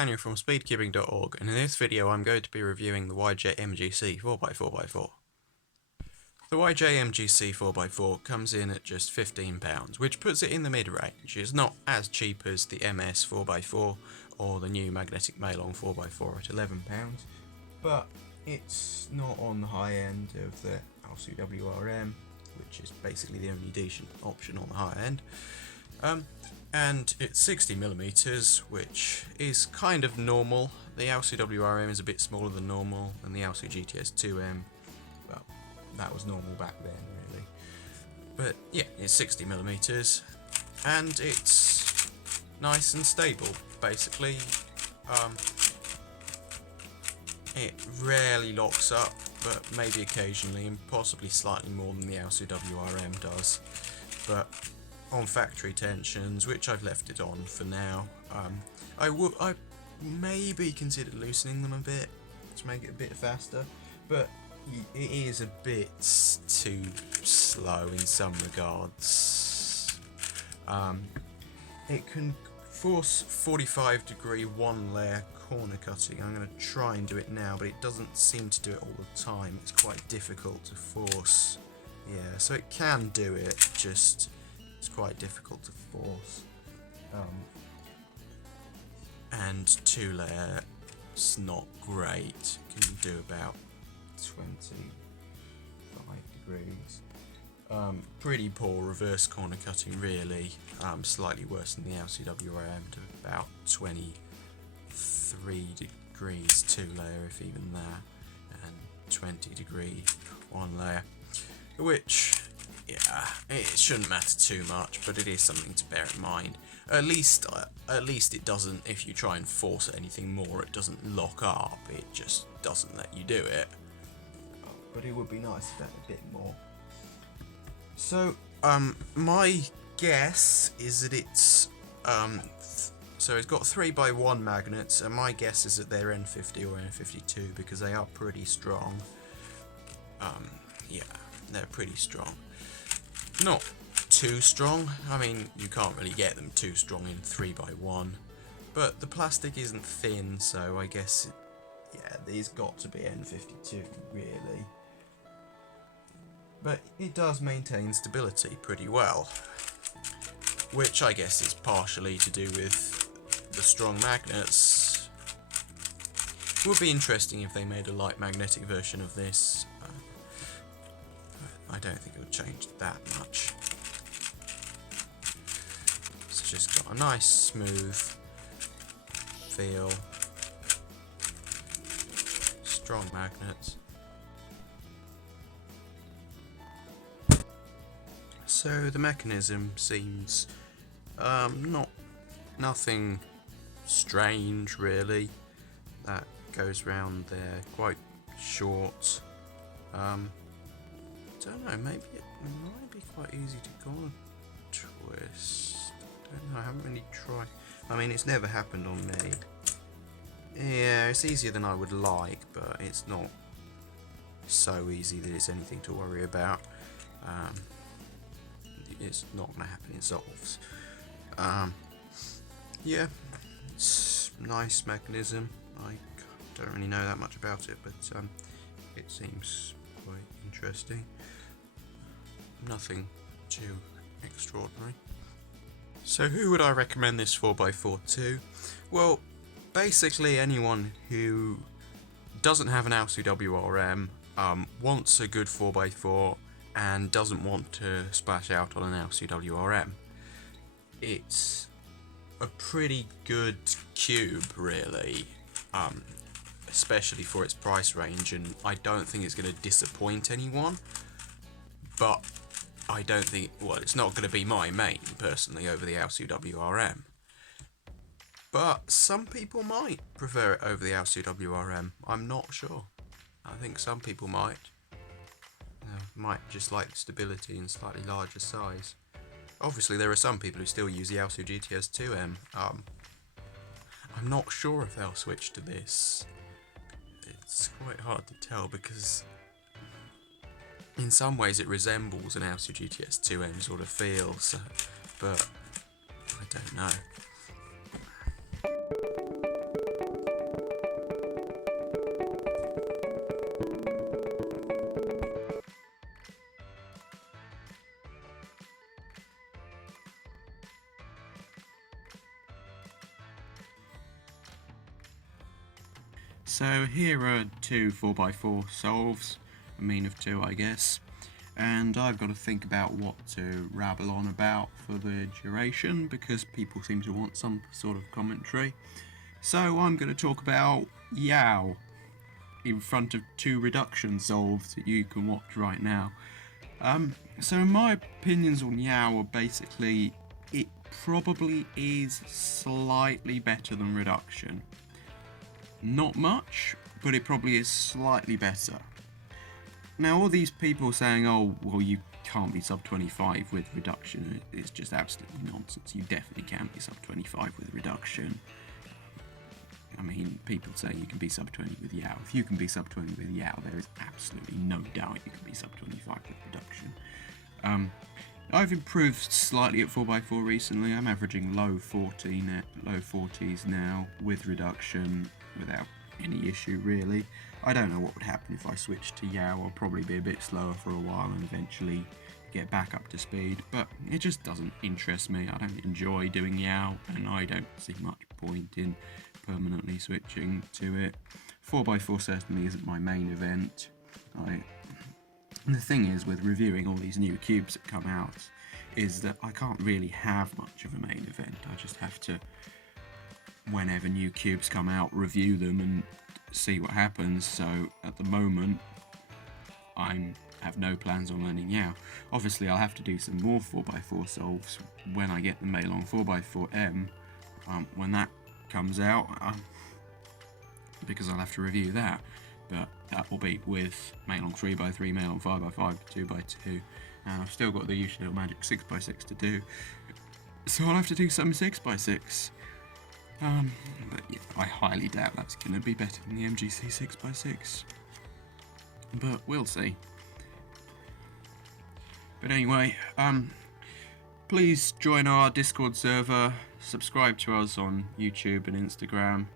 Daniel from speedcubing.org, and in this video I'm going to be reviewing the YJ MGC 4x4x4. The YJ MGC 4x4 comes in at just £15, which puts it in the mid-range. It's not as cheap as the MS 4x4 or the new magnetic Malong 4x4 at £11, but it's not on the high end of the LCWRM, which is basically the only decent option on the high end. And it's 60mm, which is kind of normal. The LCWRM is a bit smaller than normal, and the LCGTS2M, well, that was normal back then, really. But yeah, it's 60mm, and it's nice and stable, basically. It rarely locks up, but maybe occasionally, and possibly slightly more than the LCWRM does. But on factory tensions, which I've left it on for now, I maybe consider loosening them a bit to make it a bit faster, but it is a bit too slow in some regards. It can force 45-degree one-layer corner cutting. I'm going to try and do it now, but it doesn't seem to do it all the time. It's quite difficult to force. Yeah, so it can do it, just it's quite difficult to force. And two-layer, it's not great. Can do about 25 degrees. Pretty poor reverse corner cutting, really. Slightly worse than the LCWRM, to about 23 degrees two-layer, if even that, and 20 degree one-layer, which, yeah, it shouldn't matter too much, but it is something to bear in mind. At least it doesn't, if you try and force anything more, it doesn't lock up, it just doesn't let you do it. But it would be nice if it had a bit more. So, my guess is that it's, so it's got 3x1 magnets, and my guess is that they're N50 or N52, because they are pretty strong. Yeah, they're pretty strong. Not too strong. I mean, you can't really get them too strong in 3x1, but the plastic isn't thin, so I guess yeah, these got to be N52 really. But it does maintain stability pretty well, which I guess is partially to do with the strong magnets. It would be interesting if they made a light magnetic version of this. I don't think it would change that much. It's just got a nice smooth feel, strong magnets. So the mechanism seems nothing strange really. That goes round there, quite short. Don't know, maybe it might be quite easy to corner twist. Don't know, I haven't really tried. I mean, it's never happened on me. Yeah, it's easier than I would like, but it's not so easy that it's anything to worry about. It's not going to happen in Zolves. Yeah, it's a nice mechanism. I don't really know that much about it, but it seems quite interesting. Nothing too extraordinary. So who would I recommend this 4x4 to? Well, basically anyone who doesn't have an LCWRM, wants a good 4x4, and doesn't want to splash out on an LCWRM. It's a pretty good cube, really, especially for its price range, and I don't think it's going to disappoint anyone, but I don't think, well, it's not going to be my main, personally, over the LCWRM. But some people might prefer it over the LCWRM, I'm not sure. I think some people might. Might just like stability and slightly larger size. Obviously there are some people who still use the LCGTS2M. I'm not sure if they'll switch to this. It's quite hard to tell because in some ways it resembles an LCGTS2M sort of feel, so, but I don't know. So here are two 4x4 solves, a mean of two I guess, and I've got to think about what to rabble on about for the duration because people seem to want some sort of commentary. So I'm going to talk about Yao in front of two reduction solves that you can watch right now. So my opinions on Yao are basically, it probably is slightly better than reduction. Not much, but it probably is slightly better. Now all these people saying, oh, well you can't be sub 25 with reduction, it's just absolutely nonsense. You definitely can be sub 25 with reduction. I mean, people say you can be sub 20 with Yao. If you can be sub 20 with Yao, there is absolutely no doubt you can be sub 25 with reduction. I've improved slightly at 4x4 recently. I'm averaging low 40s now with reduction without any issue really. I don't know what would happen if I switched to Yao. I'll probably be a bit slower for a while and eventually get back up to speed, but it just doesn't interest me. I don't enjoy doing Yao and I don't see much point in permanently switching to it. 4x4 certainly isn't my main event. The thing is with reviewing all these new cubes that come out is that I can't really have much of a main event. I just have to, whenever new cubes come out, review them and see what happens. So at the moment I have no plans on learning Yao. Obviously I'll have to do some more 4x4 solves when I get the Mailong 4x4M when that comes out, because I'll have to review that, but that will be with Mailong 3x3, Mailong 5x5, 2x2, and I've still got the usual little magic 6x6 to do, so I'll have to do some 6x6. But yeah, I highly doubt that's going to be better than the MGC 6x6, but we'll see. But anyway, please join our Discord server, subscribe to us on YouTube and Instagram,